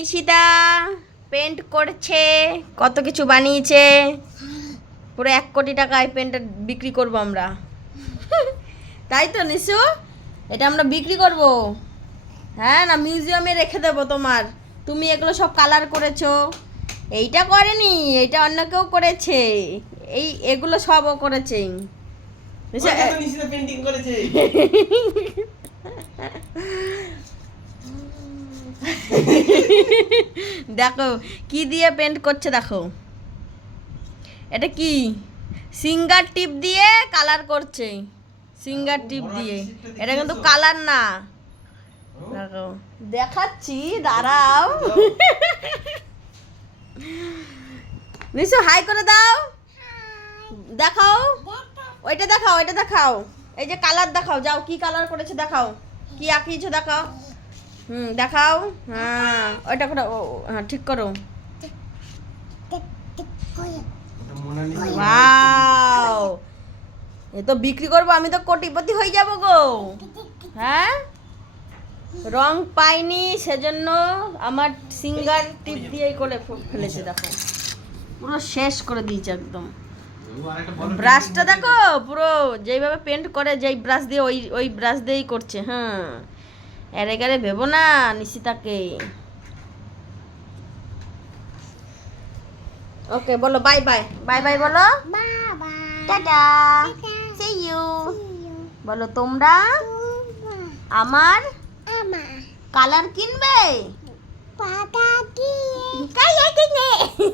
Nishita paint করছে, কত কিছু বানিয়েছে। পুরো 1 কোটি টাকায় পেন্ট বিক্রি করব আমরা। তাই তো নিশু, এটা আমরা বিক্রি করব। হ্যাঁ, না মিউজিয়ামে রেখে দেবো তোমার। তুমি এগুলো সব কালার করেছো, এইটা করেনি, এইটা অন্য কেউ করেছে, এগুলো সবও করেছে। পেন্টিং করেছে। দেখো কি দিয়ে পেন্ট করছে, দেখো এটা কি সিঙ্গার টিপ দিয়ে কালার করছে, সিঙ্গার টিপ দিয়ে। এটা কিন্তু কালার না, দেখো দেখাচ্ছি, দাঁড়াও। নিশু হাই করে দাও, দেখাও, ওইটা দেখাও, ওইটা দেখাও, এই যে কালার দেখাও, যাও কি কালার করেছে দেখাও, কি আঁকিয়েছো দেখাও। দেখাও, হ্যাঁ ওইটা করে, হ্যাঁ ঠিক করো। ওয়াও, এ তো বিক্রি করবো, আমি তো কোটিপতি হয়ে যাব গো। হ্যাঁ, রং পাইনি সেজন্য আমার সিঙ্গার টিপ দিয়েই করে ফেলেছে, দেখো পুরো শেষ করে দিয়েছে একদম। ব্রাশটা দেখো, পুরো যেইভাবে পেন্ট করে, যেই ব্রাশ দিয়ে ওই ব্রাশ দিয়েই করছে। হ্যাঁ, এরে গেলে ভেবো না নিশিতাকে। ওকে বলো বাই বাই, বাই বাই বলো, টাটা, সি ইউ বলো। তোমরা আমার কালার কিনবে?